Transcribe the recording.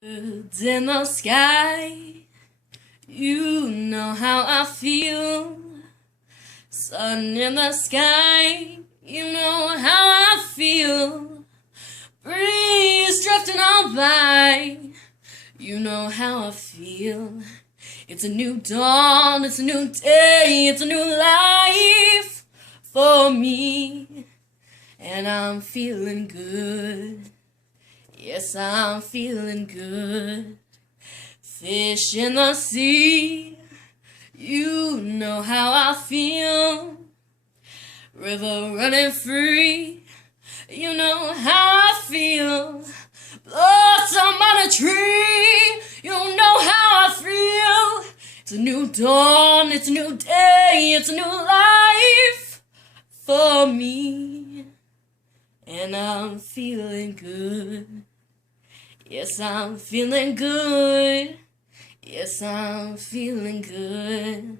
Birds in the sky, you know how I feel. Sun in the sky, you know how I feel. Breeze drifting on by, you know how I feel. It's a new dawn, it's a new day, it's a new life for me. And I'm feeling good. Yes, I'm feeling good. Fish in the sea, you know how I feel. River running free, you know how I feel. Blossom on a tree, you know how I feel. It's a new dawn, it's a new day, it's a new life for me. And I'm feeling good. Yes, I'm feeling good. Yes, I'm feeling good.